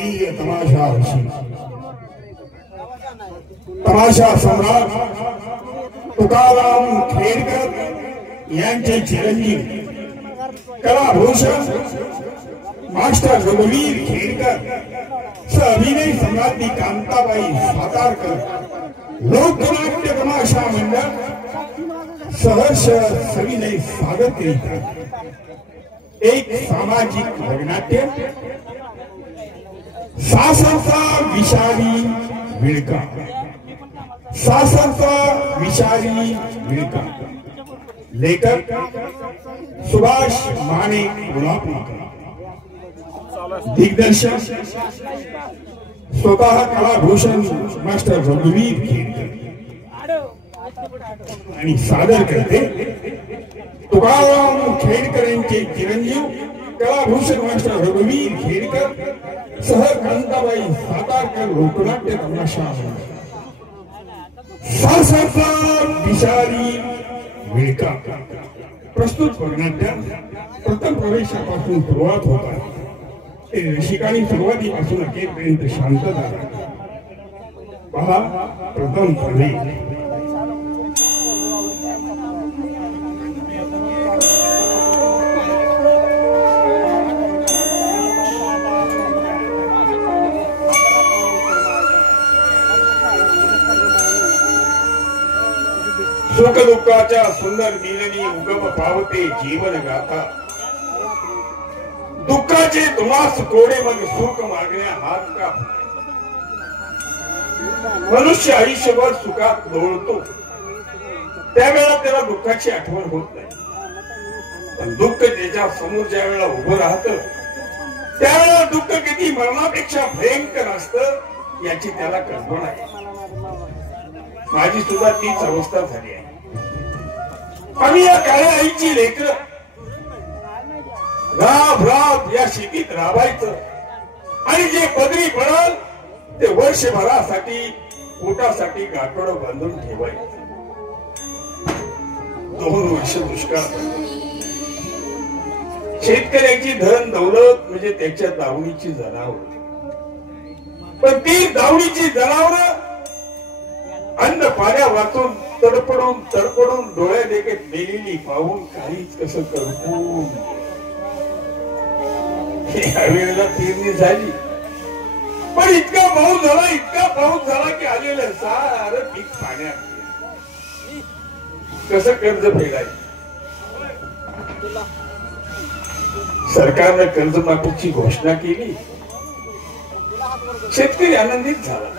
प्रिय तमाशा ऋषी तमाशा सम्राट तुकाराम खेडकर यांचे चिरंजीव कलाभूषण मास्टर रघुवीर खेडकर सह अभिनय सम्राज्ञी कांताबाई सातारकर लोकनाट्य तमाशा मंडळ सहर्ष सविनय स्वागत करीत एक सामाजिक लग्नाट्य सासरचा विषारी विळका सासरचा विषारी विळका लेखक सुभाष माने कोल्हापूरकर दिग्दर्शन स्वतः कलाभूषण मास्टर रघुवीर खेडकर आणि सादर करते तुकाराम खेडकर यांचे चिरंजीव कलाभूषण मास्टर रघुवीर खेडकर सह कांताबाई सातारकर लोकनाट्य तमाशा सासरचा विषारी विळका प्रस्तुत करण्यात प्रथम प्रवेशापासून सुरुवात होतात ते रसिकांनी सुरुवातीपासून अखेरपर्यंत शांतता पहा प्रथम प्रवेश सुख दुःखाच्या सुंदर मिलनी उगम पावते जीवन गाथा दुःखाचे तुम्हास कोडे मग सुख मागण्या हात का मनुष्य आयुष्यभर सुखात लोळतो त्यावेळेला त्याला दुःखाची आठवण होत नाही पण दुःख त्याच्या समोर ज्या वेळेला उभं राहत त्यावेळेला दुःख किती मरणापेक्षा भयंकर असतं याची त्याला कल्पना आहे माझी सुद्धा तीच अवस्था झाली आहे आम्ही या काळ्या आईची लेकरं राब राब या शेतीत राबायचं आणि जे पदरी पडाल ते वर्षभरासाठी पोटासाठी गाठोडं बांधून ठेवायचं 2 वर्ष दुष्काळ शेतकऱ्याची धन दौलत म्हणजे त्याच्या दावणीची जनावर पण ती दावणीची जनावर अन्न पाण्या वाचून तडपडून डोळ्या देखत मेलेली पाहून काहीच कसं करतो यावेळेला पेरणी झाली पण इतका पाऊस झाला की आलेलं सारं पीक पाण्यात कसं कर्ज फेडायचं सरकारने कर्जमाफीची घोषणा केली शेतकरी आनंदित झाला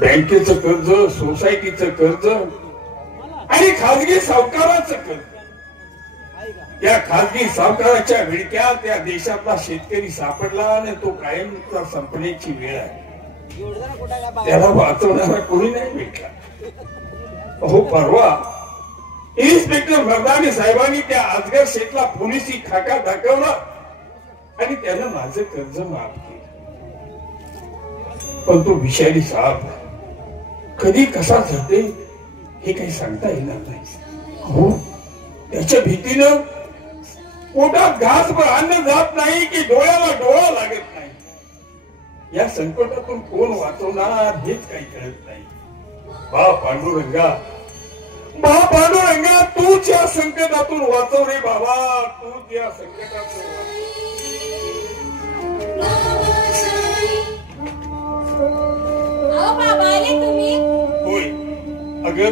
बँकेचं कर्ज सोसायटीचं कर्ज आणि खाजगी सावकाराचं कर्ज या खाजगी सावकाराच्या विळक्यात त्या देशातला शेतकरी सापडला आणि तो कायमचा संपण्याची वेळ आहे त्याला वाचवणारा कोणी नाही भेटला हो परवा इन्स्पेक्टर मर्दानी साहेबांनी त्या अजगर शेठला पोलिसी खाका दाखवला आणि त्यानं माझं कर्ज माफ केलं पण तो विषारी साप कधी कसा जाते हे काही सांगता येणार नाही हो त्याच्या भीतीनं पोटात घासभर अन्न जात नाही की डोळ्याला डोळा लागत नाही या संकटातून कोण वाचवणार हेच काही कळत नाही बा पांडुरंगा तूच या संकटातून वाचव रे बाबा तूच या संकटातून होय अगं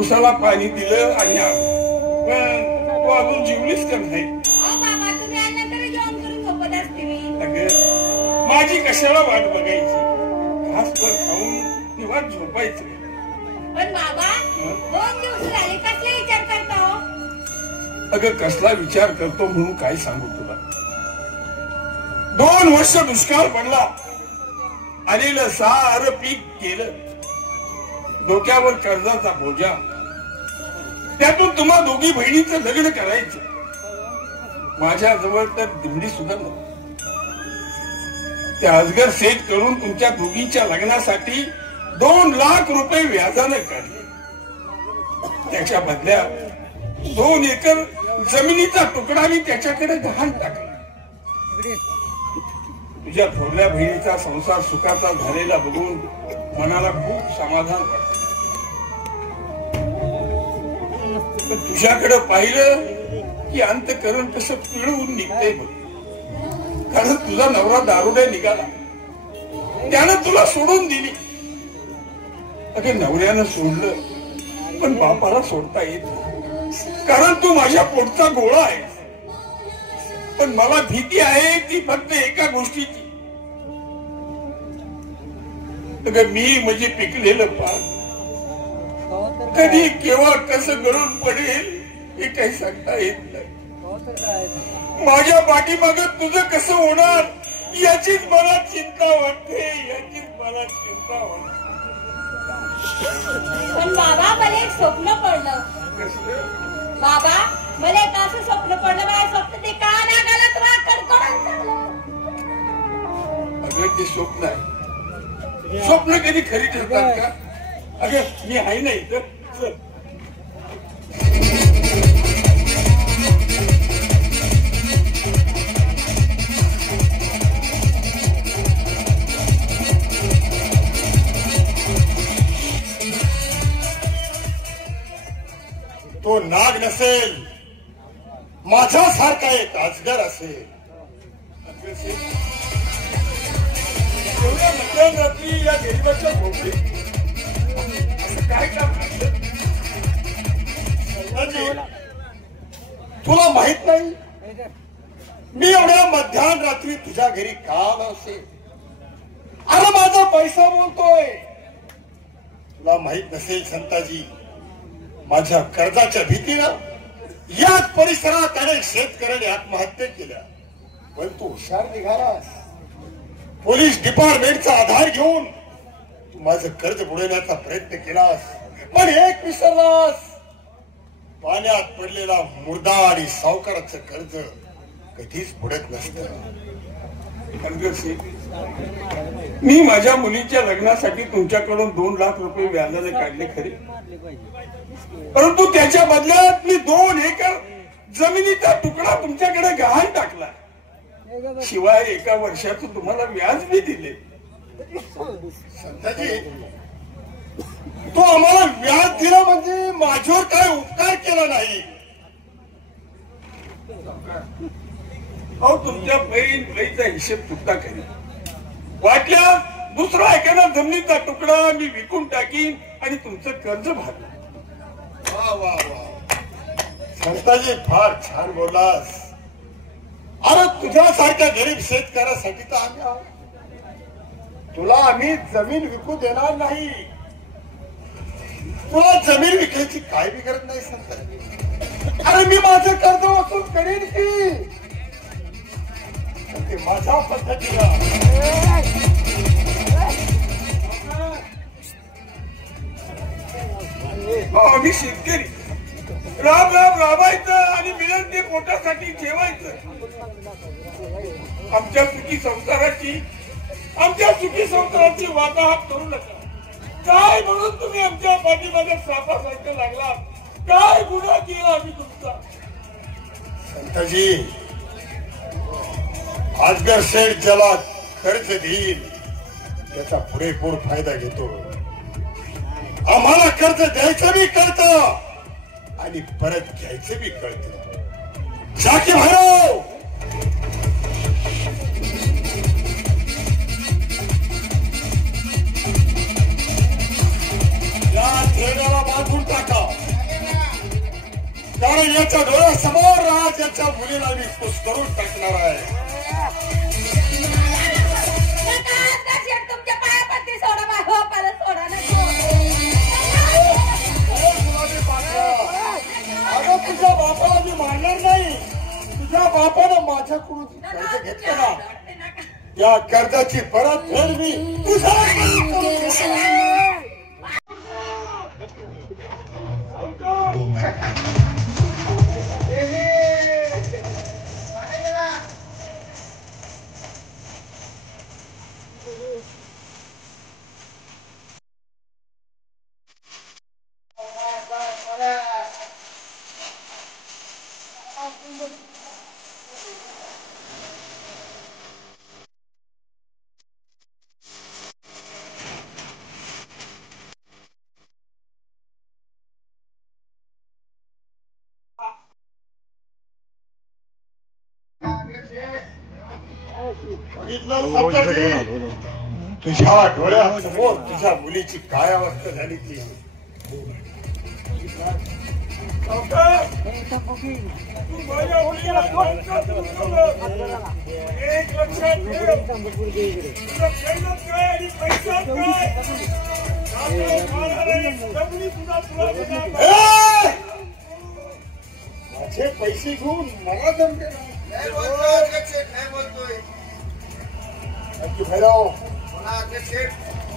उसाला पाणी दिलं आणि पण तू अजून जीवलीस का नाही अगं माझी कशाला वाट बघायची घासभर खाऊन निवांत झोपायचं पण बाबा 2 दिवस झाले कसला विचार करतो अगं कसला विचार करतो म्हणून काय सांगू तुला 2 वर्ष दुष्काळ पडला आलेलं सारं पीक गेलं डोक्यावर कर्जाचा बोजा त्यातून तुम्हा दोघी बहिणीचं लग्न करायचं माझ्याजवळ तर दिंडी सुद्धा नव्हती त्या अजगर सेट करून तुमच्या दोघींच्या लग्नासाठी 2 लाख रुपये व्याजाने काढले त्याच्या बदल्यात 2 एकर जमिनीचा तुकडा मी त्याच्याकडे गहाण टाकला तुझ्या थोरल्या बहिणीचा संसार सुखाचा झालेला बघून मनाला खूप समाधान वाटत. तुझ्याकडे पाहिलं की अंतकरण कसं पिळून निघतंय बघ. कारण तुझा नवरा दारुडे निघाला, त्यानं तुला सोडून दिली. अगे नवऱ्यानं सोडलं पण बापाला सोडता येत नाही, कारण तू माझ्या पोटचा गोळा आहे. पण मला भीती आहे ती फक्त एका गोष्टीची. मी म्हणजे पिकलेलं पान कधी केव्हा कसं गळून पडेल हे काही सांगता येत नाही. माझ्या पाठीमाग तुझं कसं होणार याचीच मला चिंता वाटते, याचीच मला चिंता वाटते. पण बाबा मला एक स्वप्न पडलं. बाबा मला एक असं स्वप्न पडलं, मला स्वप्न ते का नागाला तुला कडकडून झालं. अगं ते स्वप्न आहे. स्वप्न कधी खरी ठरतात का? अगं मी आहे ना इथं. चल. तो नाग नसेल, माझ्यासारखा एक अजगर असेल. एवढ्या मध्यरात्री या गरीबाच्या झोपडीत असं काय काम करतं? तुला माहित नाही मी एवढ्या मध्यरात्री तुझ्या घरी का नसेल? अरे माझा पैसा बोलतोय. तुला माहित नसेल संताजी, माझ्या कर्जाच्या भीतीनं याच परिसरात अनेक शेतकऱ्यांनी आत्महत्या केल्या. पण तू हुशार निघालास. पोलीस डिपार्टमेंटचा आधार घेऊन तू माझं कर्ज बुडवण्याचा प्रयत्न केलास, पण एक विसरलास. पाण्यात पडलेला मुर्दा आणि सावकाराचं कर्ज कधीच बुडत नसतं. मी माझ्या मुलीच्या लग्नासाठी तुमच्याकडून 2 लाख रुपये व्याजाने काढले खरे, परंतु त्याच्या बदल्यात मी 2 एकर जमिनीचा तुकडा तुमच्याकडे गहाण टाकला. शिवाय 1 वर्षाचं तुम्हाला व्याज बी दिले. संताजी, तो आम्हाला व्याज दिला म्हणजे माझ्यावर काय उपकार केला नाही. अहो तुमच्या पैचा हिशेब चुकता करी. वाटल्या दुसरा एखादा जमिनीचा तुकडा मी विकून टाकीन आणि तुमचं कर्ज भागलं. वा वा वा, संताजी फार छान बोललास. अरे तुझ्यासारख्या गरीब शेतकऱ्यासाठी तर आम्ही आहोत. तुला आम्ही जमीन विकू देणार नाही. तुला जमीन विकायची काय बी गरज नाही संताजी. अरे मी माझं कर्ज वसूल करीन की, ते माझ्या पद्धतीला. आम्ही शेतकरी राबायचं आणि मिळेल ते पोटासाठी ठेवायचं. आमच्या सुखी संसाराची वाताहत करू नका. काय म्हणून तुम्ही आमच्या पाठीमागे सापासारखं लागला? काय गुन्हा केला आम्ही तुमचा? संताजी, अजगर शेठ ज्याला कर्ज देईल त्याचा पुरेपूर फायदा घेतो. आम्हाला कर्ज द्यायचं बी कळतं आणि परत घ्यायचं बी कळतं. शाकी भाऊ, या थेऱ्याला बांधून टाका, कारण याच्या डोळ्यासमोर राज याच्या मुलीला मी खुश करून टाकणार आहे. तुमच्या पायापत्ती सोडा बाबा, परत सोडा नको. अगं तुझ्या बापाला मी मारणार नाही. तुझ्या बापानं माझ्याकडून कर्ज घेतलं ना, या कर्जाची परतफेड मी तुझ्या तुझ्या डोळ्यासमोर तुझ्या मुलीची काय अवस्था झाली ती माझे पैसे घेऊन मला जमते नाही बोलतोय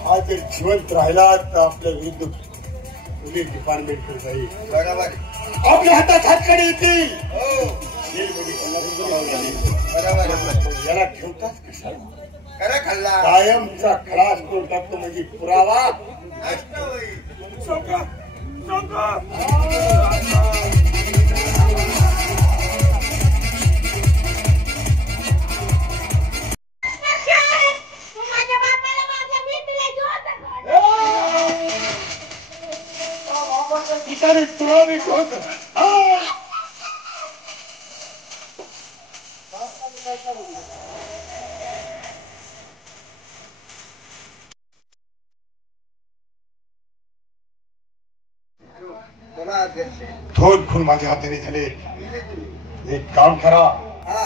हा जर जिवंत राहिला तर आपल्या विरुद्ध पोलीस डिपार्टमेंट कडे जाईल बरोबर आपल्या हातात हातकडे येतील हो बरोबर याला ठेवतात कशा खरं खाल्ला कायमचा खलास करून टाकतो म्हणजे पुरावा नष्ट होईल तुला मी ठेवतो दोन खून माझ्या हाताने झाले एक काम करा हा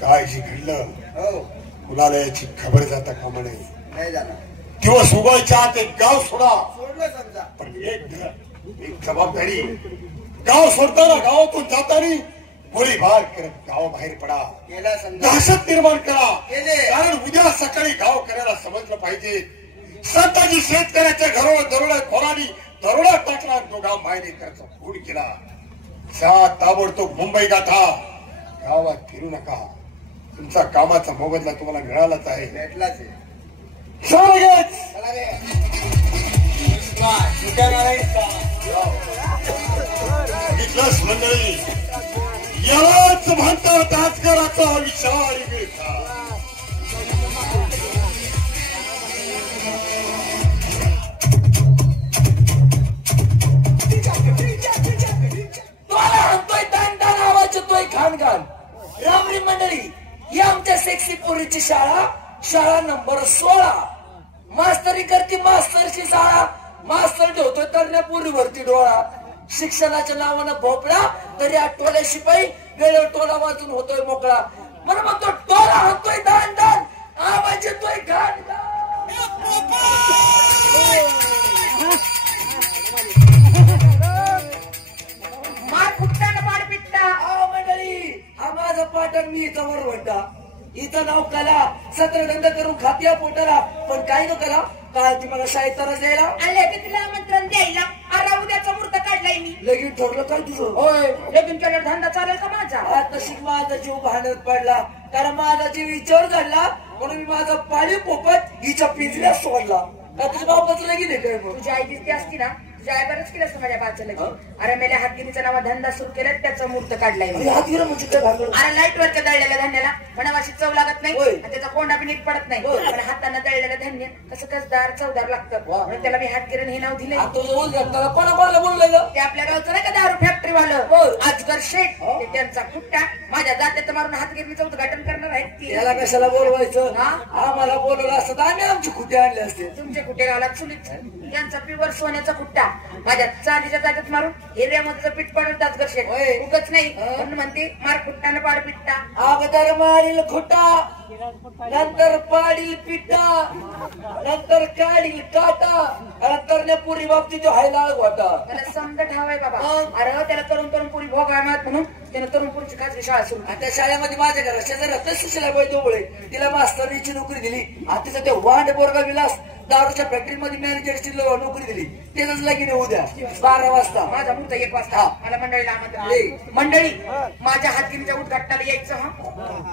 काय जे घडलं हो कुणाला याची खबर जाता कामा नये नाही झाला दिवस उगवायच्या आत एक गाव सोडा सोडलं समजा पण एक जबाबदारी गाव सोडताना गावातून जाताना गोळीबार करत गावाबाहेर पडा केला समजा दहशत निर्माण करा केले. कारण उद्या सकाळी गाव करायला समजलं पाहिजे संताजी शेतकऱ्याच्या घरावर दरोडा टाकला तो गाव मायने त्याचा खून केला ताबडतोब मुंबई गाठा गावात फिरू नका तुमचा कामाचा मोबदला तुम्हाला मिळालाच आहे भेटलाच आहे. चला रे. इथलंच मंडळी यालाच म्हणतात आजकालाचा विचार वेगळा रामरी मंडळी ही आमच्या सेक्सी पोरीची शाळा नंबर 16 मास्तरी करती मास्तरची शाळा मास्तर ठेवतोय तरण्या पोरीवरती डोळा शिक्षणाच्या नावानं भोपळा तरी आठवड्या शिपाई वेळेवर टोला वाजून होतोय मोकळा म्हणून म्हणतो टोला होतोय दान दान आवाज येतोय घाण मार फुटताना पाड पिटता मंडळी हा माझा पाटण मी इथं वरवंटा इथं नाव कला सत्रगंध करून खात्या पोटाला पण काही न करा काल ती मला शाळेत तरच द्यायला आले की तिला आमंत्रण द्यायला अरे उद्याचा मुहूर्त काढलाय मी लगीन ठरलं काय तुझं होय लगीन केल्यावर धंदा चालेल का माझा आता शिक माझा जीव भांडत पडला कारण माझा जीव विचार झाला म्हणून मी माझा पाळीव पोपट हिच्या पिंजऱ्यात सोडला का तुझ्या बापाचं लगीन आहे काय मग तुझी आई दिसते असती ना तुझ्या आई बरंच केलं असतं माझ्या बाचं लगीन अरे मेल्या हातगिरीचा नावा धंदा सुरू केला त्याचा मुहूर्त काढलाय मी. हात गेला म्हणजे काय भागलं अरे लाईट वर दळलेल्या धान्याला म्हणावाशी चव लागत नाही होय. आणि त्याचा कोंडा बी नीट पडत नाही पण हाताने दळलेलं धान्य कसं कसदार चवदार लागतं म्हणून त्याला मी हातगिरण हे नाव दिले तुझं बोल घातला कोणाला बोललंय ग ते आपल्या गावचं नाही का दारू फॅक्टरी वालं अजगर शेठ ते त्यांचा कुट्टा माझ्या जात्यात मारून हातगिरणीचं उद्घाटन करणार आहेत ती याला कशाला बोलवायचं हा? आम्हाला बोलवलं असतं तर आम्ही आमची खुटे आणले असते तुमचे कुठे गावला चुलीत त्यांचा प्युअर सोन्याचा कुट्टा माझ्या चांदीच्या जात्यात मारून हिरव्यामध्ये पीठ पडत अजगर शेठ होय. उगच नाही म्हणून म्हणते मार कुट्टानं पाड पिट्टा अगोदर मारील खुटा नंतर पाडील पिठा नंतर काढील काटा नंतर पुरी बाबतीत व्हायला वाटा त्याला समजा ठावाय बाबा मग? अरे त्याला तरुण तरुण भोगाय मात म्हणून त्यानं तरुण पुरीची खाजगी शाळा सुरू आणि त्या शाळेमध्ये माझ्या घरा शेजारी सुशीला बाई डोबळे तिला मास्तरीची नोकरी दिली आणि तिचं ते वांड बोरगा विलास दारूच्या फॅक्टरीमध्ये मॅनेजरची नोकरी दिली त्याच लगीन उद्या 12 वाजता माझा मुहूर्त 1 वाजता मला मंडळीला आमंत्रण मंडळी माझ्या हातगिरीच्या उद्घाटनाला यायचं हा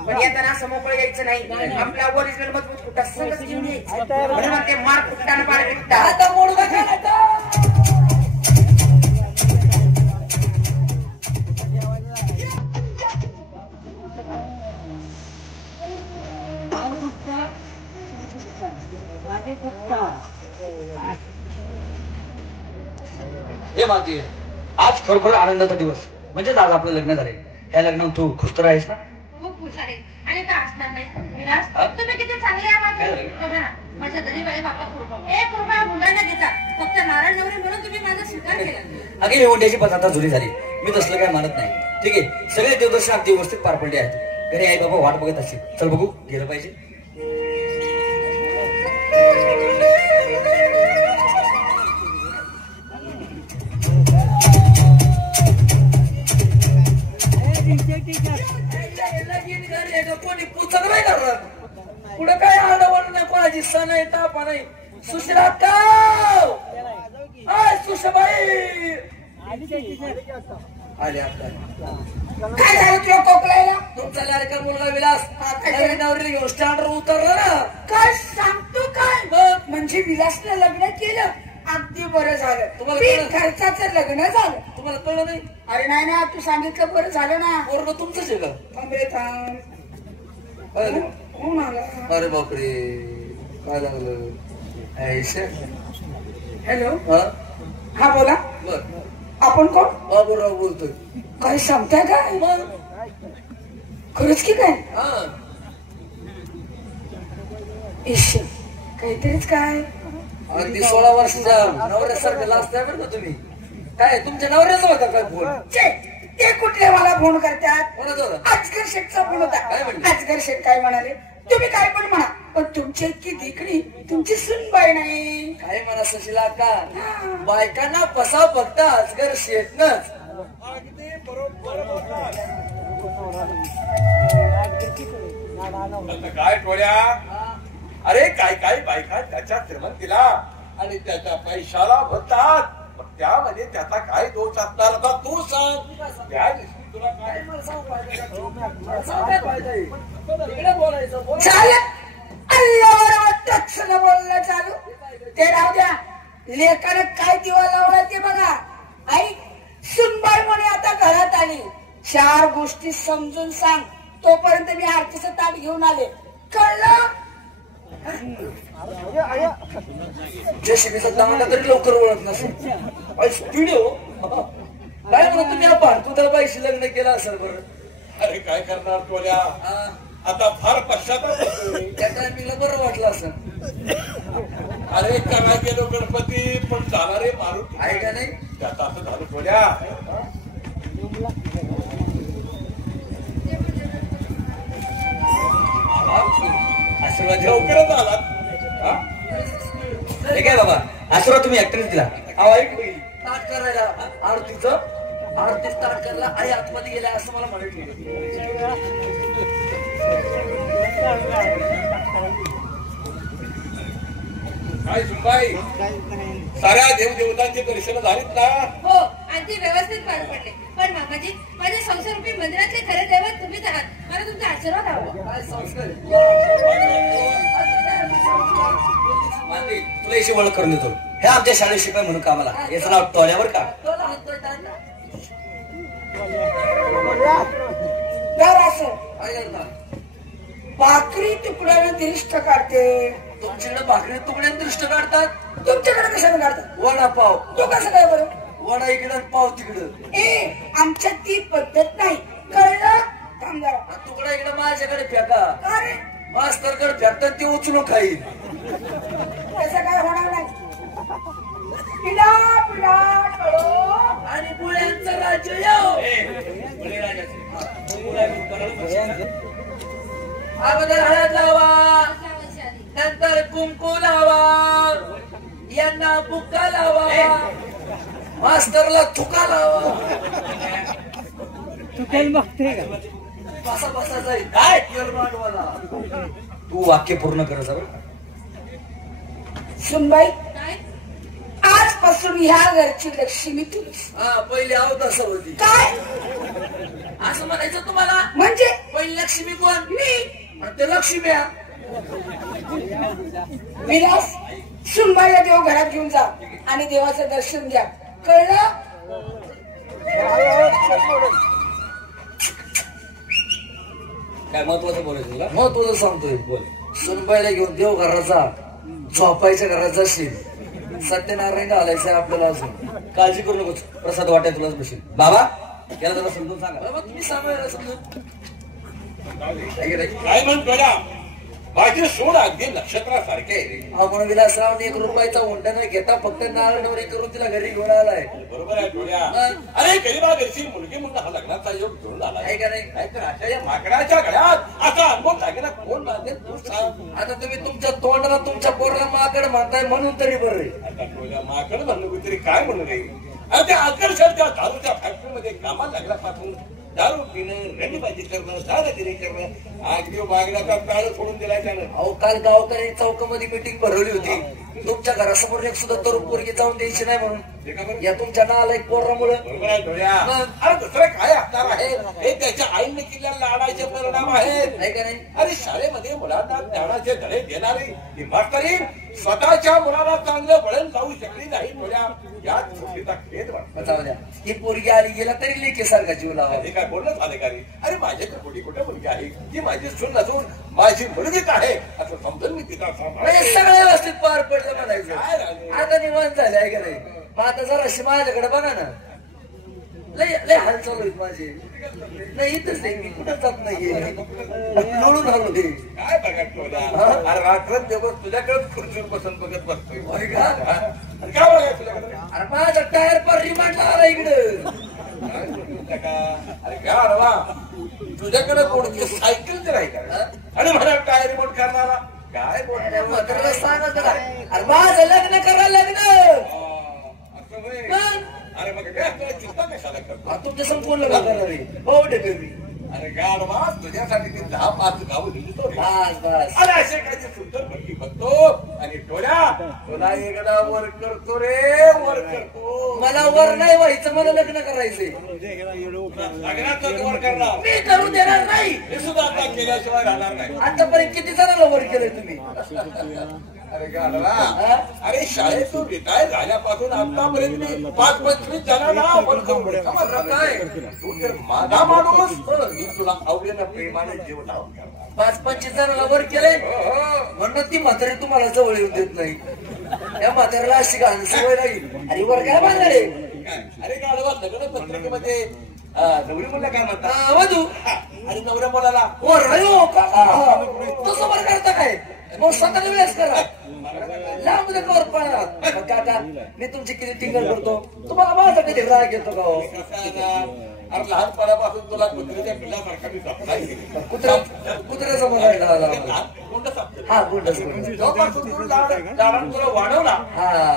पण येताना असं मोकळं यायचं नाही आपला ओरिजिनल मजबूत कुठा सगळंच घेऊन यायचं म्हणून ते मार कुट्टानं पाड पिट्टा आता मोडगा खायचा हे माती आज खरोखर आनंदाचा दिवस म्हणजे आज आपलं लग्न झाले या लग्नात तू खुश तर आहेस ना खूप हुशार आहे आणि का असणार नाही विलास तुम्ही किती चांगले आहात बघा ना माझ्या दरीबाई बापा कृपा मुलांना घेतात फक्त नारायण नवरी म्हणून तुम्ही माझा स्वीकार केला अगे एवढ्याची पदार्थ जुनी झाली मी तसलं काय मानत नाही ठीक आहे सगळे देवदर्शन अगदी व्यवस्थित पार पडले आहेत घरी आई बाबा वाट बघत असेल चल बघू गेलं पाहिजे कोणी पुस्तक नाही करणार पुढे काय आडवण नाही कोणाची सण आहे तापा नाही सुशिला सुशाबाई आले आता काय झालं तुला कोकलायला तुमचा लाडका मुलगा विलास नवरी घेऊन स्टँडवर उतरला ना काय सांगतो काय म्हणजे विलासनं लग्न केलं अगदी बरं झालं तुम्हाला बिन खर्चाचं लग्न झालं तुम्हाला कळलं नाही अरे नाही ना तू सांगितलं बरं झालं ना पोरग तुमचंच आहे का थांबे थांब अरे हो मला अरे बापरे काय लागलं हॅलो हा हा बोला बर आपण कोण बाबूराव बोलतोय काय सांगताय काय मग खरंच की काय हा ईश्वर काहीतरीच काय अगदी 16 वर्षाच्या नवऱ्यासारखं लाजताय बरं का तुम्ही काय तुमच्या नवऱ्याचा होता काय फोन ते कुठले मला फोन करतात कोणाचा होता अजगर शेठचा फोन होता काय म्हणले? अजगर शेठ काय म्हणाले तुम्ही काय पण म्हणा पण तुमची इतकी देखणी तुमची सुनबाई नाही काय म्हणा सुशिला का बायकांना फसा फक्त अजगर शेटनच काय टोळ्या अरे काय काय बायका त्याच्या श्रीमंतीला आणि त्याच्या पैशाला भरतात त्यामध्ये त्याचा काय दोष असणार होता तू सांग त्या दिवशी तुला काय चालू बोलणं चालू ते राहू द्या लेकानं काय दिवा लावला ते बघा आई सुनबाई म्हणे आता घरात आली 4 गोष्टी समजून सांग तोपर्यंत मी आरतीचं ताट घेऊन आले कळलं जेसीबीचा दांडा तरी लवकर ओळख नसेल स्पीड हो काय म्हणा तुम्ही आपण तू त्या बाईशी लग्न केलं असेल बरं अरे काय करणार टोळ्या आता फार पश्चाताप होतोय. त्या टायमिंगला बरं वाटलं असं अरे करा गेलो गणपती पण जाणारे मारुती आहे का नाही त्याचा असं झालं टोळ्या आशीर्वाद लवकरच आलात हा? हे काय बाबा आशीर्वाद तुम्ही ऍक्टरच दिला स्टार्ट करायला आरती स्टार्ट करायला आई आतमध्ये गेल्या असं मला म्हणायचं काय सुनबाई साऱ्या देवदेवतांचे दर्शन झालीत ना हो अगदी व्यवस्थित पार पडले पण मामाजी माझ्या संसारूपी मंदिरातले खरे दैवत तुम्हीच आहात मला तुमचा आशीर्वाद हवा काय संस्कार माते तुला याची ओळख करून देतो हे आमच्या शाळेत शिपाई म्हणून कामाला याचं नाव टोल्यावर का भाकरी तुकड्याने दृष्ट काढते तुमच्याकडे भाकरी तुकड्यात दृष्ट काढतात तुमच्याकडे कशाने काढतात वडापाव तो कसं काय बरं वडा इकडं पाव तिकडं आमच्यात ती पद्धत नाही कळलं थांब जरा. तुकडा इकडे माझ्याकडे फेका अरे मास्तरकडे फेकतात ते उचलून खाईल तसं काय होणार नाही पिला पिला कळो आणि पुळ्यांचं राज्य येऊ अगोदर हळद लावा नंतर कुंकू लावा यांना बुक्का लावा मास्तरला थुका लावा बसा बसा जाईल काय तू वाक्य पूर्ण कर सर सुनबाई काय आजपासून ह्या घरची लक्ष्मी तुझी हा पहिली अवतार होती काय असं म्हणायचं तुम्हाला म्हणजे पहिली लक्ष्मी कोण मी आणि ते लक्ष्मी विलास सुनबाईला देव घरात घेऊन जा आणि देवाचं दर्शन घ्या कळलं काय महत्वाचं बोलायचं तुला महत्वाचं सांगतोय बोल सुनबाईला घेऊन देव घराचा झोपायच्या घराचा असेल सत्यनारायण घालायचंय आपल्याला अजून काळजी करू नकोस प्रसाद वाटाय तुलाच बसेल बाबा याला जरा समजून सांगा बाबा तुम्ही सांगा याला समजून काय म्हणतो ना माझी सोड अगदी नक्षत्रासारखे म्हणून विलासराव 1 रुपयाचा हुंडा न घेता फक्त नारळ नवरी करून तिला घरी घेऊन आलाय. बरोबर आहे थोड्या. अरे गरीबा घरची मुलगी म्हणून हा लग्नाचा योग घेऊन आला आहे का नाही? नाहीतर अशा या माकडाच्या घरात असा अनुभव लागेला कोण बांधेल तू सांग. आता तुम्ही तुमच्या तोंडाला तुमच्या पोराला माकड म्हणताय म्हणून तरी बरं. आता थोड्या माकड म्हणलं तरी काय म्हणू नये. अरे त्या आकर्षणच्या दारूच्या फॅक्टरीमध्ये कामाला लागल्यापासून दारू पिणं रंडीबाजी करणं दादागिरी करणं अगदी मागण्याचा काळ सोडून दिला त्यानं. अहो काल गावकरी चौकामध्ये मीटिंग भरवली होती. तुमच्या घरासमोर एक सुद्धा तरुण पोरगी जाऊन द्यायची नाही म्हणून या तुमच्या नालायक पोरामुळे. बरोबर आहे थोड्या. अरे दुसरं काय असणार आहे हे त्याच्या आईने केलेल्या लाडाचे परिणाम आहेत आहे का नाही? अरे शाळेमध्ये मुलांना ज्ञानाचे धडे देणारी ही मास्तरी स्वतःच्या मुलाला चांगलं वळण लावू शकली नाही थोड्या. यात चुकीचा खेद वाटतो. जाऊ द्या. ही पोरगी आली गेला तरी लेकीसारखा जीव लावा. हे काय बोलणं झालं का रे. अरे माझ्याकडे कुठे कुठे मुलगी आहे ती माझी सून नसून माझी मुलगीच आहे असं समजून मी तिचा म्हणजे सगळं व्यवस्थित पार पडलं म्हणायचं. काय राहिले? आता निवांत झाले आहे का नाही. मग आता जराशी माझ्याकडे बघा ना. लय लय हाल चालू आहेत माझे. नाही इथंच नाही मी कुठं जात नाहीये. लोळून आलो ते काय बघा तुला. अरे रात्र दिवस तुझ्याकडेच खुर्चीवर बसून बघत बसतोय. होय का? अरे काय बघाय तुझ्याकडे. अरे माझा टायर पर रिमांडला आला इकडं. अरे काय अरे वा तुझ्याकडे कोणती सायकल तर आहे का. आणि म्हणा टायर रिमोट करणारा काय बोल. म्हाताऱ्याला सांगा जरा. अरे माझं लग्न करा लग्न. असं होय. अरे मग काय तुला चिंता कशाला करतो. तुमच्या संपूर्ण लग्न करणार आहे. हो डेबी. अरे गाडवा तुझ्यासाठी ती 10-5 गावं दिली तो रे. बस बस. अरे असे काही सुंदर मुलगी बघतो आणि डोळ्या तुला एकदा वर करतो रे वर करतो. मला वर नाही व्हायचं मला लग्न करायचंय. लग्नाचं वर करणार मी करू देणार नाही. हे सुद्धा आता केल्याशिवाय राहणार नाही. आतापर्यंत किती जणांना वर केलंय तुम्ही. अरे गाडवा अरे शाळेतून रिटायर झाल्यापासून आतापर्यंत मी 5-25 जणांना वर करून काय तू तर माझा माणूस मी तुला आवडीनं प्रेमाने जीव लावून करणार. 5-25 जणांना वर केलंय म्हणून ती म्हातारी तुम्हाला जवळ येऊन देत नाही. त्या म्हाताऱ्याला अशी घाण सवय नाही. अरे वर काय बांधणार आहे. अरे गाडवा लग्न पत्रिकेमध्ये नवरी मुला काय म्हणतात वधू आणि नवऱ्या मुलाला वर तसं वर करता काय. मग स्वतःला वेळेस करा. लांब कवर पडणार. काका मी तुमची किती टिंगल करतो तुम्हाला माझा कधी राग येतो का हो. अरे लहानपणापासून तुला कुत्र्याच्या पिल्लासारखा मी जपला कुत्र्याचा मला हा गुंड जोपासून तू लाडात तुला वाढवला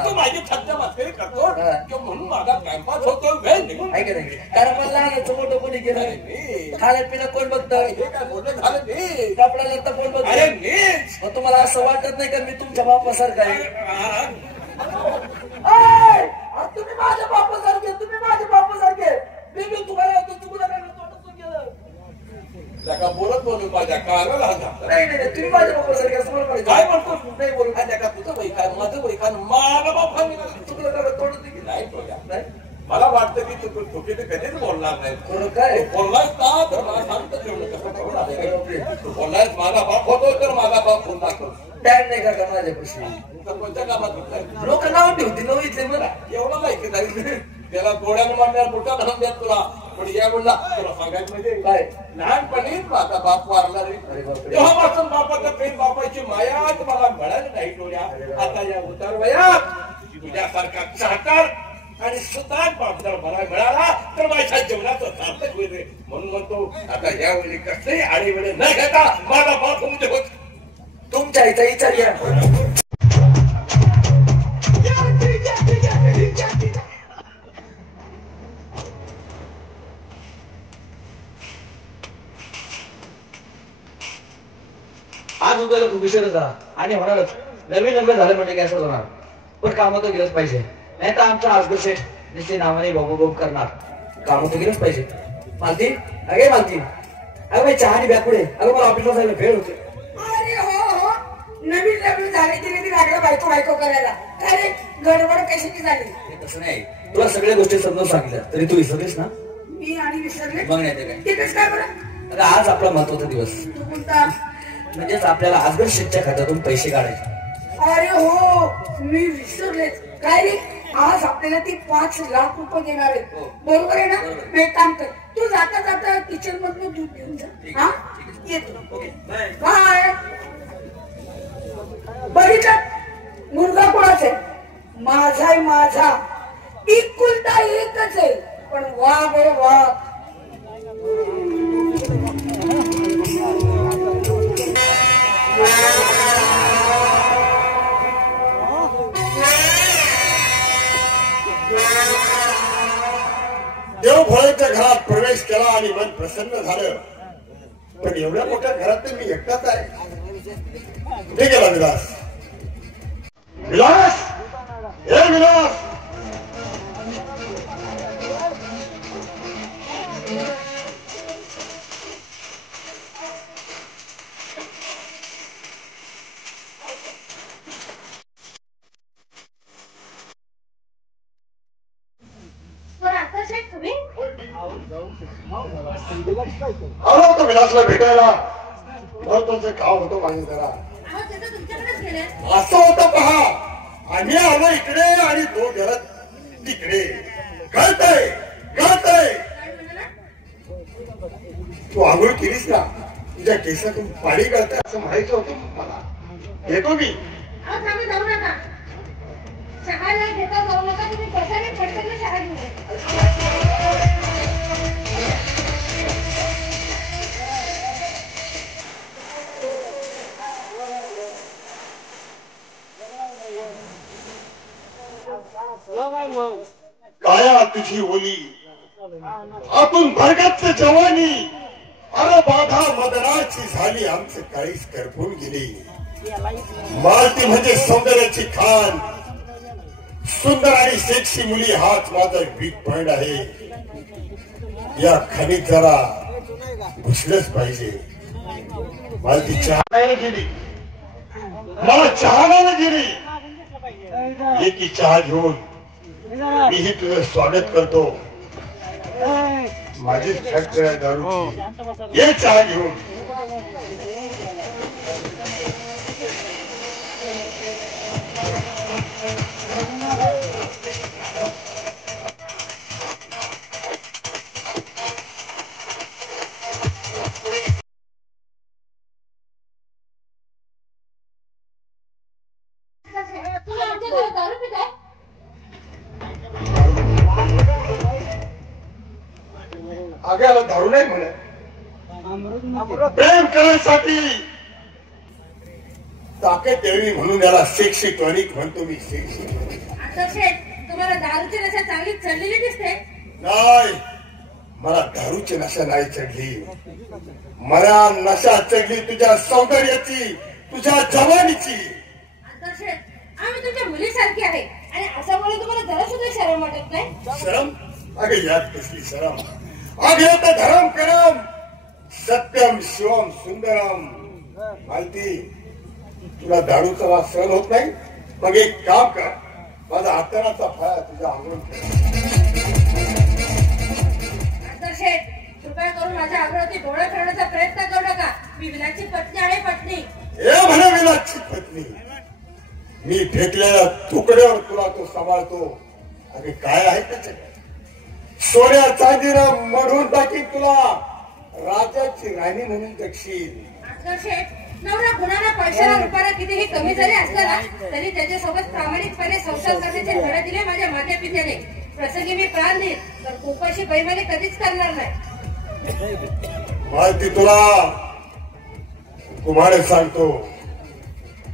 तू माझी थट्टा मस्करी करतो किंवा म्हणून माझा टाइमपास होतो वेळ निघून आहे का नाही. कारण मला लहानाचं मोठं कोणी केलं खाण्यात पिणं कोण बघतं. हे काय बोलणं झालं नाही. कपडा लत्ता कोण बघतं. अरे नीच मग तुम्हाला असं वाटत नाही का मी तुमच्या बापासारखा आहे. तुम्ही माझ्या बापासारखे तुम्ही माझ्या बापासारखे. मी तुम्हाला तुम्हाला त्याका बोलत बोलून माझ्या कानाला नाही नाही तुम्ही माझ्या बापासारखे काय म्हणतो नाही बोलू. त्याका तुझं वैकान माझं वैकान मला बापाने चुकलं तोंड नाही. मला वाटतं की तू चुकीने कधीच बोलणार नाही. खरं काय बोललायस ना तर मला सांगतो तेवढं कसं करून आलं. तू बोललायस माझा बाप होतो तर माझा बाप होऊन दाखव. टॅग नाही का माझ्यापाशी. कोणत्या कामात लोक नाव ठेवते नव इथले मला एवढं माहिती नाही. त्याला गोड्यानं मारण्यावर मोठा घालून द्या तुला. पण या बोलला तुला सांगायचं म्हणजे काय लहानपणी माझा बाप वारला रे. तेव्हापासून बापाचं प्रेम बापाची माया मला मिळाली नाही डोळ्या. आता या उतार वयात तुझ्यासारखा चाहकार आणि सुद्धा बापदार मला मिळाला तर माझ्या जीवनाचं सार्थक होईल रे. म्हणून म्हणतो आता यावेळी कसलेही आडीवेळे न घेता माझा बाप तुमचे होत. तुमच्या इथं विचार या. आज उद्याला खूप विषय झाला आणि होणारच. नवीन लग्न झालं म्हणजे काय असं होणार. पण कामं तर गेलंच पाहिजे. नाही तर आमचा आजगर सेठ निश्चित नावाने बाबू करणार. कामं तर गेलंच पाहिजे. मालती अगे मालती अगं बाई चहा आणि बॅग पुढे. अगं मला ऑफिसला जायला वेळ होते. अरे हो नवीन लग्न झाले की नाही लागलं बायको बायको करायला. अरे गडबड कशाची झाली. तसं नाही. तुला सगळ्या गोष्टी समजून सांगितल्या तरी तू विसरलीस ना. मी आणि विसरले मग नाही ते काय. ते कसं काय बरं. अगं आज आपला महत्वाचा दिवस तू कोणता. म्हणजेच आपल्याला आजगर शेठच्या खात्यातून पैसे काढायचे. अरे हो मी विसरले. काय रे आज आपल्याला ती 5 लाख रुपये देणार आहेत. बरोबर आहे ना. मी एक काम कर तू जाता जाता किचन मधून दूध घेऊन जा. हा येतो. Okay bye. काय बघितलं मुलगा कोणाचा आहे? माझा आहे माझा. इकुलता एकच आहे पण वाघ आहे वाघ. देवभोळेच्या घरात प्रवेश केला आणि मन प्रसन्न झालं. पण एवढ्या मोठ्या घरात मी एकटाच आहे. कुठे गेला विलास? विलास, हे विलास, आलो होतो विलासला भेटायला. महत्वाचं काम होतं माझे जरा. असं होतं पहा, आम्ही आलो इकडे आणि तो घरात तिकडे. कळतंय कळतंय. तू आंघोळ केलीस ना? तुझ्या केसातून पाणी गळतंय असं म्हणायचं होतं मला. येतो मी. जाऊ नका, चहाला घेता जाऊ नका. तुम्ही कशाने पटकन चहा घेऊ. काया तुझी ओली आपण भरगच्च जवानी. अरे बाधा मदनाची झाली आमचं काळीच करपून गेली. मालती म्हणजे सौंदर्याची खान. सुंदर आणि सेक्सी मुली हाच माझा वीक पॉइंट आहे. या खाणीत जरा घुसलंच पाहिजे. मालती चहा गेली, मला चहा गेली. एकी चहा घेऊन मीही तुझं स्वागत करतो. माझीच फॅक्टरी आहे दारूची. ये चहा घेऊन. आग्याला दारू नाही म्हणत. प्रेम करण्यासाठी ताकद द्यावी म्हणून याला सेक्सी टॉनिक म्हणतो मी. सेक्सी तुम्हाला दारूची नशा चांगली चढलेली दिसते. नाही, मला दारूची नशा नाही चढली. मला नशा चढली तुझ्या सौंदर्याची, तुझ्या जवानीची. आम्ही तुमच्या मुलीसारखी आहे आणि अशामुळे तुम्हाला जरा सुद्धा शरम वाटत नाही. शरम? अगे यात कसली शरम? अगे तर धरम करम सत्यम शिवम सुंदरम. मालती, तुला दारूचा वास सहन होत नाही? मग एक काम कर, माझा हातानाचा फळा तुझ्या अंगण कृपया करून माझ्या आग्रहाची डोळे फिरवण्याचा प्रयत्न करू नका. मी विलासची पत्नी आहे. पत्नी हे म्हणे विलासची पत्नी. मी फेकलेल्या तुकड्यावर तुला तो सांभाळतो. अरे काय आहे त्याच्याकडे? सोन्या चांदीनं मढून टाकी तुला राजाची राणी म्हणून जगशील. नवरा गुणाला पैशाला रुपयाला कितीही कमी जरी असला ना तरी त्याच्यासोबत प्रामाणिकपणे संसार करण्याचे धडे दिले माझ्या माते पित्याने. प्रसंगी मी प्राण देईन तर कोपाशी बैमानी कधीच करणार नाही. माहिती तुला कुमारे सांगतो,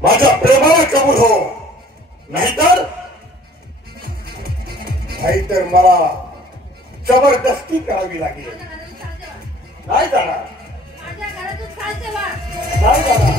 माझ्या प्रेमाला कबूल हो, नाहीतर मला जबरदस्ती करावी लागेल. नाही जाणार, माझ्या घरातून चालते वा. नाही जाणार.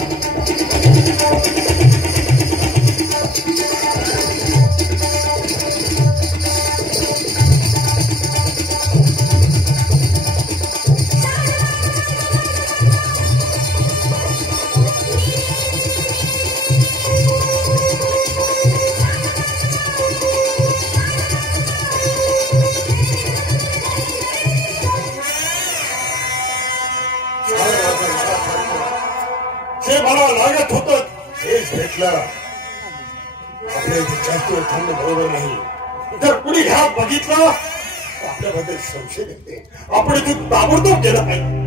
जे मला लागत होत हेच भेटलं. आपल्या इथे जास्त वेळ थांबणं बरोबर नाही. जर कुणी घरात बघितलं तर आपल्याबद्दल संशय येते. आपण इथे ताबडतोब गेलं पाहिजे.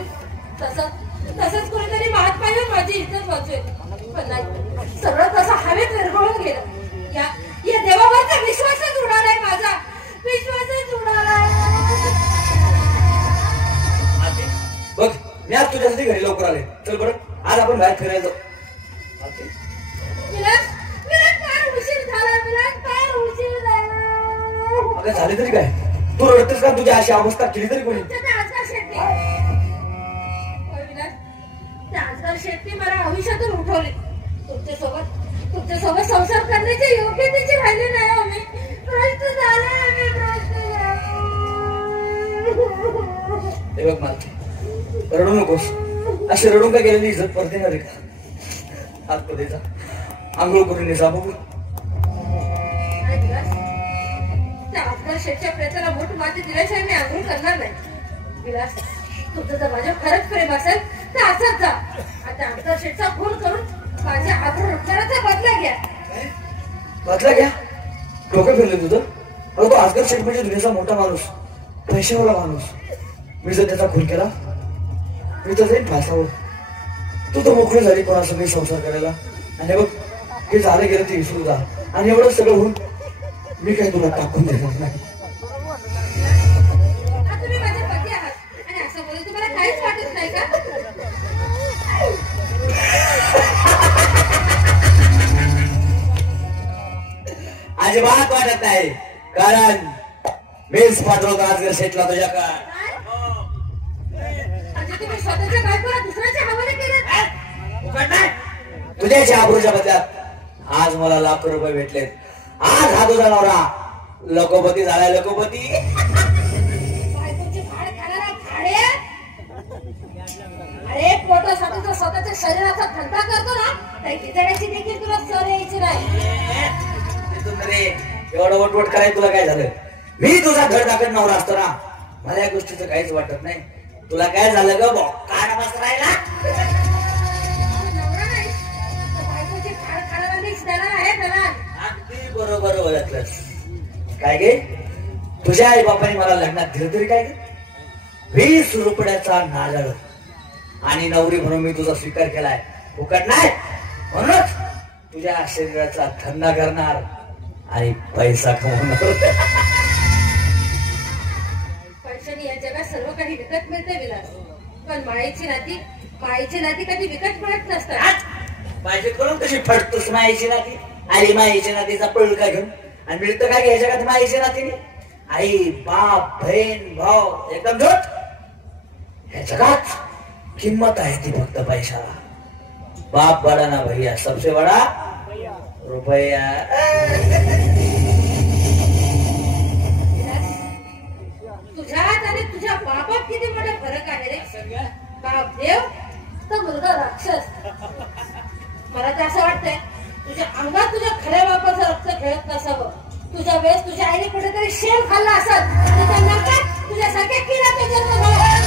राहावी तसंच कोणीतरी महात्मा येऊन माझी इज्जत वाचवेल. पण नाही, सगळं तसं हवेत विरघळून गेलं. या देवावरचा विश्वासच उडालाय माझा, विश्वासच उडालाय. बघ मी आज तुझ्यासाठी घरी लवकर आले. चल बरं आज आपण बाहेर फिरायला जाऊ. अगं झाले तरी काय, तू रडतेस का? तुझी अशी अवस्था केली तरी कोणी? शेट्टी मला आयुष्यातून उठवले. तुमच्यासोबत संसार करण्याची योग्यतेची राहिली नाही हो मी. प्रश्न बघ मला रडू नकोस. अशी रडून का गेलेली इज्जत परत येणार आहे का? हात पदेचा आंघोळ करून येसा बघू. शेठच्या प्रयत्नाला मोठ माती दिल्याशिवाय मी आंघोळ करणार नाही. विलास, तुझं जर माझ्या खरंच प्रेम असेल तर असंच जा. आता आमचा शेठचा फोन करून माझ्या आंघोळ उपचाराचा बदला घ्या. बदला घ्या? डोकं फिरले तुझं? अगं तो आजकाल शेठ म्हणजे दुनियाचा मोठा माणूस, पैशावाला माणूस. मी जर त्याचा खून केला मी तर जाईन फासावर. तू तर मोकळी झाली कोणासं मी संसार करायला. आणि बघ हे झालं गेलं ते विसरू जा. आणि एवढं सगळं होऊन मी काही तुला टाकून देणार नाही. तुम्ही माझे पती आहात आणि असं बोलून तुम्हाला काहीच वाटत नाही का? अजिबात वाटत नाही, कारण मीच पाठवतो आजगर शेठला तुझ्याकडे. तुम्ही स्वतःच्या बायकोला दुसऱ्याच्या हवाले केले. तुझ्याच्या आबरूच्या बदल्यात आज मला लाख रुपये भेटलेत. आज हा तुझा नवरा लकोपती झालाय. लकोपती बायकोची भाड खाणारा भाडे. अरे पोटासाठी जर स्वतःच्या शरीराचा धंदा करतो ना तर खिचड्याची देखील तुला सर यायची नाही. एवढं वटवट करायचं तुला काय झालं? मी तुझा धडधाकट नवरा असतो ना, मला या गोष्टीचं काहीच वाटत नाही. तुला काय झालं ग बो? काय मस्त राहिला? बायकोची भाड खाणारा मीच देणार आहे त्याला. अगदी बरोबर ओळखलंस. काय गे तुझ्या आई बापाने मला लग्नात दिलं तरी काय गे? 20 रुपयाचा नारळ आणि नवरी म्हणून मी तुझा स्वीकार केलाय. फुकट नाही. म्हणूनच तुझ्या शरीराचा धंदा करणार आणि पैसा कमवणार. पैशाने या जगात सर्व काही विकत मिळते विलास, पण मायेची नाती कधी विकत मिळत नसतात. पाहिजे करून कशी फटतोस मायेची नाती? आई मायेच्या नातीचा पळका घेऊन आणि मिळतं काय या जगात मायेच्या नातीने? आई बाप बहीण भाऊ एकदम झोट. या जगात किंमत आहे ती फक्त पैशाला. बाप बडा ना भैया, सबसे बडा रुपया. तुझ्यात आणि तुझ्या बापात किती मोठा फरक आहे रे. बाप देव तर मुलगा राक्षस. मला तर असं वाटतंय तुझ्या अंगात तुझ्या खऱ्या बापाचं रक्त खेळत नसावं. तुझ्या वेळेस तुझ्या आईने कुठेतरी शेण खाल्ला असत. तुझ्यासारख्या किडा जन्म झाला.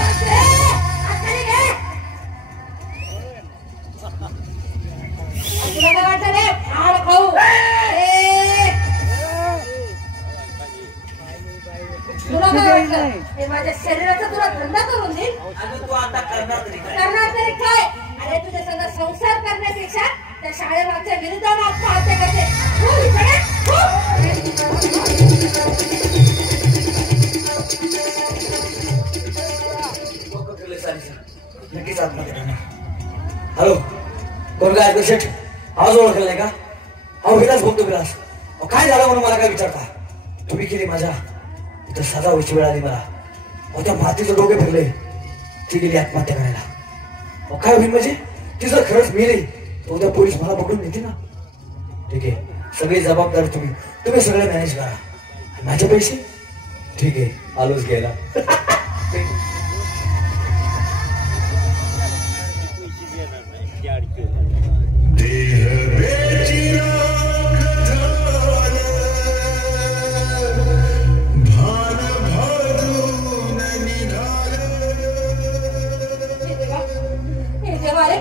तुला काय वाटत रे फार खाऊ? तुला काय वाटतं हे माझ्या शरीराचा तुला धंदा करून देईल? तू आता करणार तरी काय? अरे तुझ्या संग संसार करण्यापेक्षा त्या शाळेमागच्या विरुद्धाने आत्महत्या करते. नक्कीच आत्महत्या करणार. हॅलो कोण काय आजगर शेठ? आवाज ओळखला नाही का? अहो विलास बोलतो. विलास काय झालं म्हणून मला काय विचारता? तुम्ही केली माझ्या इथं सजा व्हायची वेळ आली मला. त्या मातीचं डोके फिरले. ती गेली आत्महत्या करायला. काय होईल म्हणजे? ती जर खरंच मिळेल तर उद्या पोलीस मला पकडून नेते ना. ठीक आहे, सगळी जबाबदार तुम्ही सगळं मॅनेज करा. माझे पैसे ठीक आहे, आलोच घ्यायला.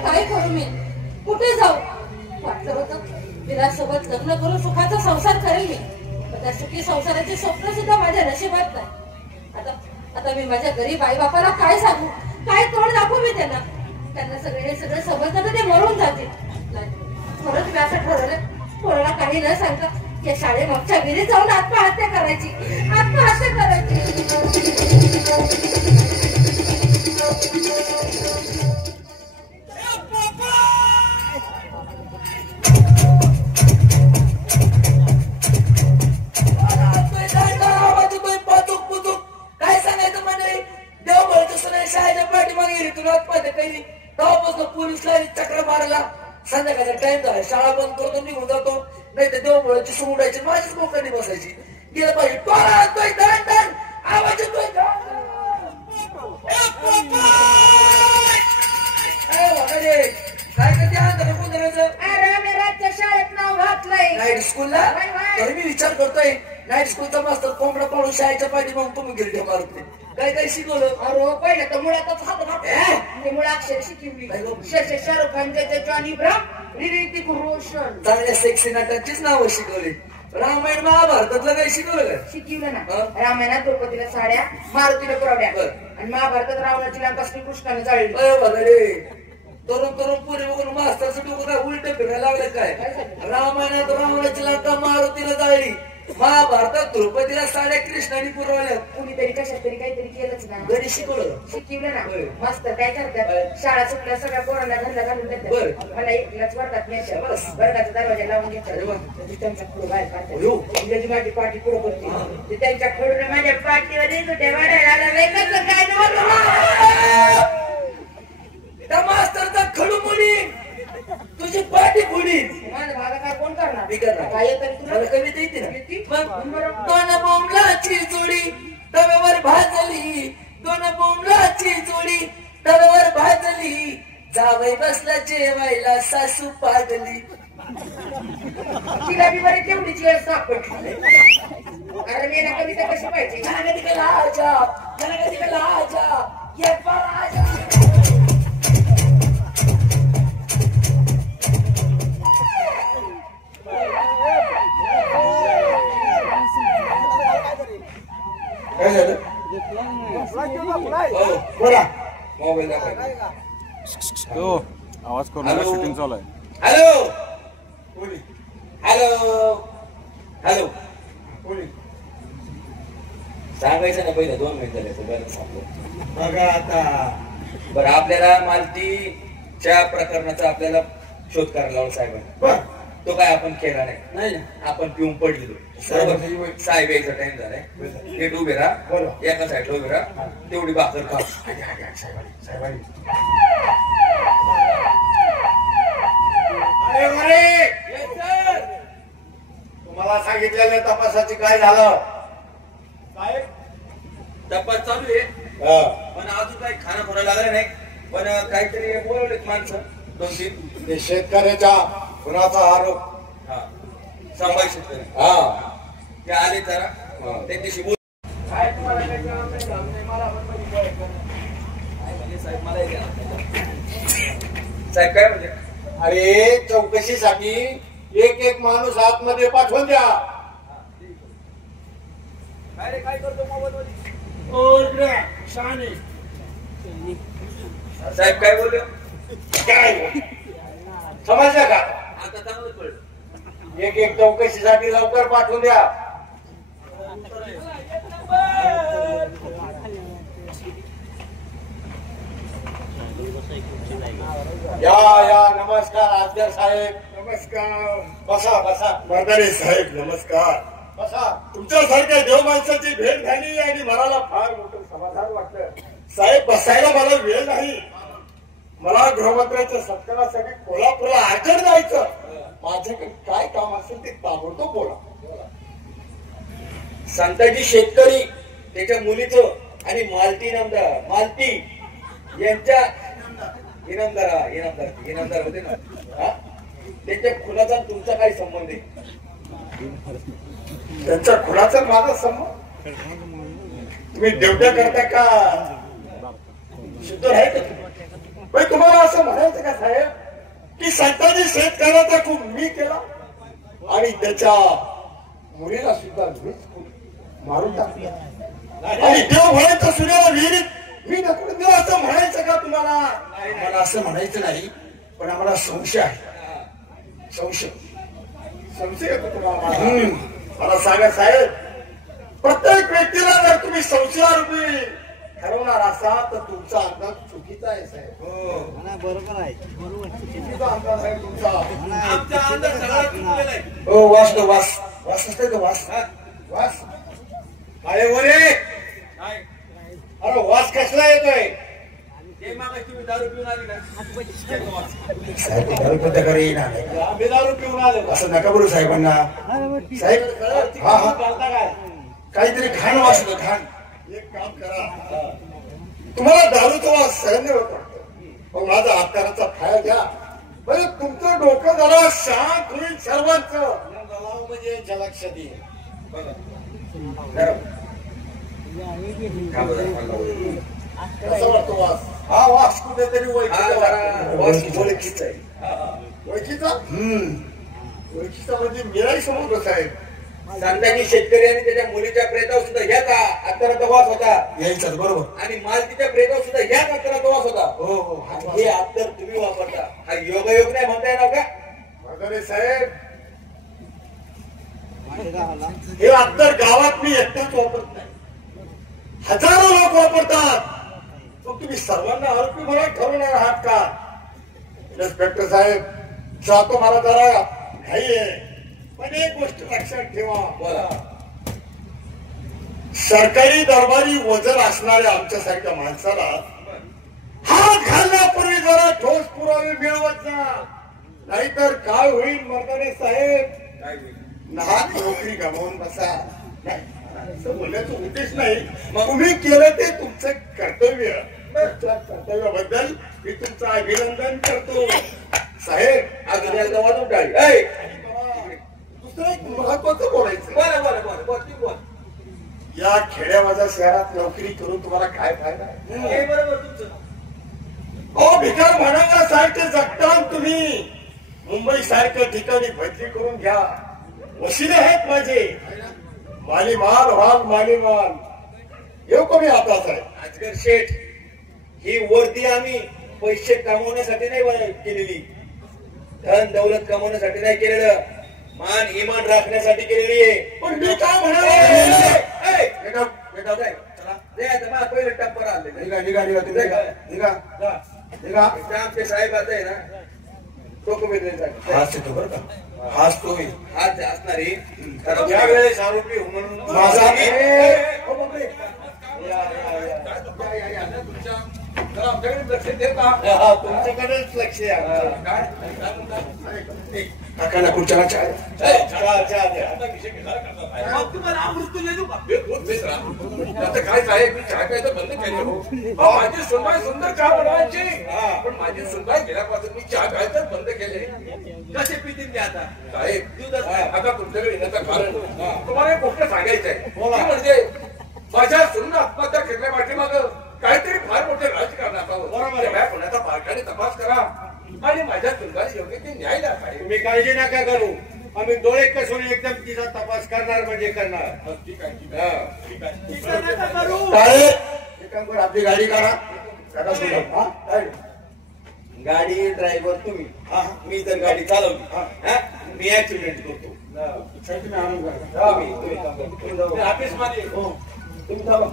काय करू मी? कुठे जाऊ? वाटलं होतं विलास सोबत लग्न करून सुखाचा संसार करेल मी, पण त्या सुखी संसाराची स्वप्न सुद्धा माझ्या नशिबात नाही. आता मी माझ्या गरीब आई बापाला काय सांगू? काय तोड दाखवू मी त्यांना हे सगळं समजताना ते मरून जातील. खरंच मी असं ठरवलं, कोणाला काही न सांगता या शाळेमागच्या विहिरीत जाऊन आत्महत्या करायची. काय सांगायचं म्हणजे देवबळ शाळेच्या पाठीमागे गेली तुला आत्महत्या केली तेव्हापासून पोलीस लाईन चक्र मारायला. संध्याकाळचा टाइम झाला, शाळा बंद करतो निघून जातो, नाही तर देवबळाची सूड उडायची, माझीच मोकळी बसायची. गेलं पाहिजे आवाज येतोय काय करते अंधार कुंदराचं? शाळेत नाव घातलंय नाईट स्कूलला. तरी मी विचार करतोय नाईट स्कूलचा मास्तर कोंबडा पाळून शाळेच्या पाठी मग तुम्ही गेले ठेवा काय काय शिकवलं? अरे पहिलं तर मुळातच हात घातला, मुळा अक्षर शिकवली. शाहरुख खान, जॉनी इब्राहिम, ऋतिक रोशन चांगल्या सेक्सी नटांचीच नावं शिकवली. रामायण महाभारतातलं काही शिकवलं का? शिकवलं ना. रामायणात द्रौपदीला साड्या, मारुतीला पुरवड्या, आणि महाभारतात रावणाची लंका श्रीकृष्णाने जाळली. तरुण पुरी बघून मास्तरचं डोकं काय उलट फिरायला लागलं काय? रामायणात रावणाची लंका मारुतीला जाळली, महाभारतात द्रौपदीला साड्या कृष्णाने पुरवल्या. कुणीतरी कशात तरी काहीतरी केलंच ना. घरी शिकवलं ना. मास्तर काय करतात, शाळा सुटल्या सगळ्या पोरांना घरला घालून देतात. मला एकलाच वर्गात न्यायचं, वर्गाचा दरवाजा लावून घेतात, त्यांच्या पुढे बाहेर काढतात. माझी पाठी पुढे करते, त्यांच्या खेळून माझ्या पाठीवर येत होत्या वाढायला काय त्या मास्तरचा खडू मुली तुझी पाठी फुडी. माझ्या भागा काय कोण करणार? मी करणार. काय येतं तुला? कविता येते ना. दोन बोंबलाची जोडी तव्यावर भाजली, दोन बोंबलाची जोडी तव्यावर भाजली, जावई बसला जेवायला सासू पागली. तिला बी बरी तेवढीच वेळ सापडली. कारण मी ना कविता कशी पाहिजे? जनगतिकला आजा, जनगतिकला आजा, ये आजा. काय झालं? बोला. मोबाईल दाखवा. आवाज करू नका, शूटिंग चालू आहे. हॅलो कोणी? हॅलो हॅलो कोणी? सांगायचं ना पहिलं 2 मिनिट झाले बरं सांगतो. बघा आता बरं आपल्याला मालतीच्या प्रकरणाचा आपल्याला शोध करायला लावला साहेबांना. तो काय आपण केला नाही, आपण पिऊन पडलेलो. साहेब यायचा टाइम झालाय, नीट उभे राहा, एका साईडला उभे राहा, तेवढी भाकर खा. तुम्हाला सांगितलेल्या तपासाची काय झालं? साहेब तपास चालू आहे, पण अजून काही खाणं खोरायला लागलं नाही. पण काहीतरी बोलवलेत माणसं 2-3. ते शेतकऱ्याच्या खुनाचा आरोप. संभाजी शेतकरी ते आले जरा त्यांच्याशी बोल. साहेब काय म्हणजे? अरे चौकशीसाठी एक माणूस आतमध्ये पाठवून द्या. काय करतो मोबाईल साहेब काय बोलले? काय समजलं का? आता चांगलं कळलं. एक चौकशीसाठी लवकर पाठवून द्या. या नमस्कार आजगर साहेब. नमस्कार. बसा मर्दानी साहेब. नमस्कार. बसा. तुमच्यासारख्या देव माणसाची भेट झाली आणि मला फार मोठं समाधान वाटलं. साहेब बसायला मला वेळ नाही. मला गृहमंत्र्यांच्या सत्कारासाठी कोल्हापूरला अर्जंट जायचं. माझ्याकडे काय काम असेल ते ताबडतोब बोला. संताजी शेतकरी त्याच्या मुलीचं आणि मालती यांच्या इनामदार होते ना, त्यांच्या खुनाचा तुमचा काय संबंध आहे? त्यांच्या खुनाचा माझा संबंध? तुम्ही देवट्या करता का शुद्ध आहे का तुम्ही? तुम्हाला असं म्हणायचं का साहेब की संताजी शेतकऱ्याचा खूप मी केला आणि त्याच्या मुलीला सुद्धा मीच खूप मारून टाकला आणि देव म्हणायचं सूर्याला विहिरीत मी ढकलून दिलं असं म्हणायचं का तुम्हाला? मला असं म्हणायचं नाही, पण आम्हाला संशय आहे. संशय येतो तुम्हाला? मला सांगा साहेब, प्रत्येक व्यक्तीला जर तुम्ही संशयारूपी ठरवणार असाल तर तुमचा अंदाज चुकीचा आहे साहेब. बरोबर आहे. चुकीचा अंदाज आहे तुमचा. आमचा अंदाज सगळा चुकलेला आहे. हो, वास तो वास वास असते तो वास. वास अरे वरे, अरे वास कसला येतोय? ते मागे तुम्ही दारू पिऊन आले ना, साहेब दारू कोणत्या घरी येणार नाही. आम्ही दारू पिऊन आलो. असं नका बोलू साहेबांना. साहेब हा हा चालता काय? काहीतरी घाण वास होतो, घाण. एक काम करा, तुम्हाला दारूचा वास सहन नाही होत वाटतं. मग माझा हाताराचा फाया घ्या, म्हणजे तुमचं डोकं जरा शांत होईल सर्वांचं. म्हणजे लक्षात येईल. कसा वाटतो वास? हा वास कुठेतरी ओळखीचा आहे. ओळखीचा ओळखीचा म्हणजे मीराही समोर साहेब. सांगतानी शेतकरी आणि त्याच्या मुलीच्या प्रेतावर सुद्धा ह्याच अत्तराचा वास होता, यायचं बरोबर. आणि मालकीच्या प्रेतावर सुद्धा ह्याच अत्तराचा वास होता. हो हो. आणि हे अत्तर तुम्ही वापरता, हा योगायोग नाही म्हणता येणार का? वगैरे साहेब, हे अत्तर गावात मी एकटाच वापरत नाही, हजारो लोक वापरतात. मग तुम्ही सर्वांना आरोपी म्हणून ठरवणार आहात का? इन्स्पेक्टर साहेब, जातो, मला जरा घाई आहे, पण एक गोष्ट लक्षात ठेवा. बोला. सरकारी दरबारी वजन असणाऱ्या आमच्यासारख्या माणसाला हात घालण्यापूर्वी जरा ठोस पुरावे मिळवत जा, नाहीतर काय होईल मर्दाने साहेब? नाहक नोकरी गमावून बसा. नाही, असं बोलण्याचा उद्देश नाही. तुम्ही केलं ते तुमचं कर्तव्य. त्या कर्तव्याबद्दल मी तुमचं अभिनंदन करतो साहेब. अजून एकदा वाजून टाळी. दुसरं एक महत्वाचं बोलायचं. बरं बरं बरं बरं, ती बोल. या खेड्यावाजा शहरात नोकरी करून तुम्हाला काय फायदा? हे बरोबर तुमचं. अहो, भिकार म्हणाव्यासारखे जगता तुम्ही. मुंबई सारख्या ठिकाणी बदली करून घ्या. वशिले आहेत माझे. मालीमाल व्हाल, मालीमाल. येऊ कमी आता साहेब. अजगर शेठ, ही वर्दी आम्ही पैसे कमवण्यासाठी नाही केलेली, धन दौलत कमवण्यासाठी नाही केलेलं, मान इमान राखण्यासाठी केलेली आहे. पण मी काय म्हणालो? मला पहिलं टप्पर आले. निघा निघा निघा तुम्ही निघा निघा निघा. आमचे साहेब आता आहे ना, हाच येतो बरं का, हाच तो होईल. आज असणारी ज्या वेळेस आरोपी म्हणून माझा तुमच्याकडेच लक्ष आहे. काकांना खुर्च्याला चाय. तुम्हाला अमृत देऊ का? काय साहेब, मी चहा प्यायचं बंद केलं. माझी सुनबाई सुंदर चहा बनवायची, पण माझी सुनबाई गेल्यापासून मी चहा प्यायचं बंद केले. कसे पितील ते आता साहेब? आता तुमच्याकडे येण्याचं कारण तुम्हाला एक गोष्ट सांगायचं आहे. म्हणजे माझ्या सुननं आत्महत्या केल्या पाठीमाग काहीतरी फार मोठे राजकारण असावं. बरोबर. कोणाचा बारकाने तपास करा आणि माझ्या सुनबाई योग्य ते न्याय द्या साहेब. तुम्ही काळजी नका करू, आम्ही डोळे कसून एकदम तिचा तपास करणार म्हणजे करणार. ठीक आहे, ठीक आहे. काय एक काम कर, आपली गाडी काढा. काका सोडा. हा काय? गाडी ड्रायव्हर तुम्ही, मी जर गाडी चालवली, मी ऍक्सिडेंट करतो. तुम्ही आणून काढा. तुम्ही ऑफिस मध्ये तुम्ही जावा.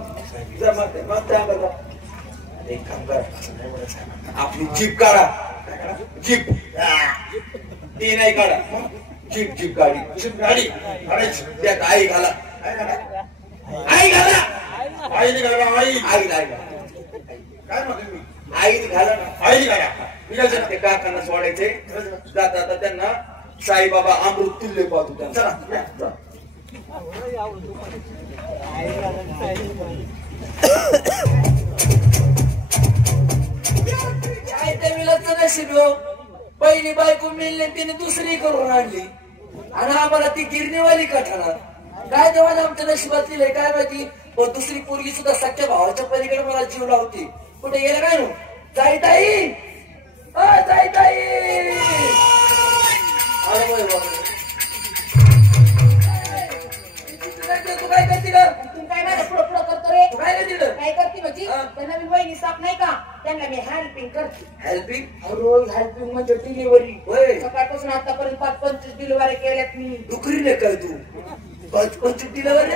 एक काम करा, असं नाही बोलायचं साहेबांना. आपली जीप काढा. जीप ती नाही काढा, जीप जीप गाडी. जीप गाडी काढायची. त्यात आई घाला. काय करा? आई घाला. आईने घाला. आई आई घाला. काय म्हणतो मी? आई घाला ना. आईने घाला. निघायचं ते काकांना सोडायचे. जाता त्यांना साईबाबा अमृत तुल्य पाहतो त्यांना. चला चला. काय त्या विलाचं नशीब हो. पहिली बायको मिळली, तिने दुसरी करून आणली, आणि आम्हाला ती गिरणीवाली कठणार. काय तेव्हा आमच्या नशिबात लिहिलंय काय माहिती. पण दुसरी पोरगी सुद्धा सख्या भावाच्या पलीकडे मला जीव लावते. कुठे गेलं काय? जाईताई, जाईताई. अरे तू काय करते का? तू काय माझ्या पुढं पुढं करतो रे? तू काय करते? काय करते म्हणजे? त्या नवीन वहिनी हेल्पिंग करते. हेल्पिंग रोज हेल्पिंग म्हणजे डिलिव्हरी. होय. सकाळपासून आतापर्यंत 5-25 डिलिव्हरी केल्यात मी. डुकरी नाही काय तू 5-25 डिलिव्हरी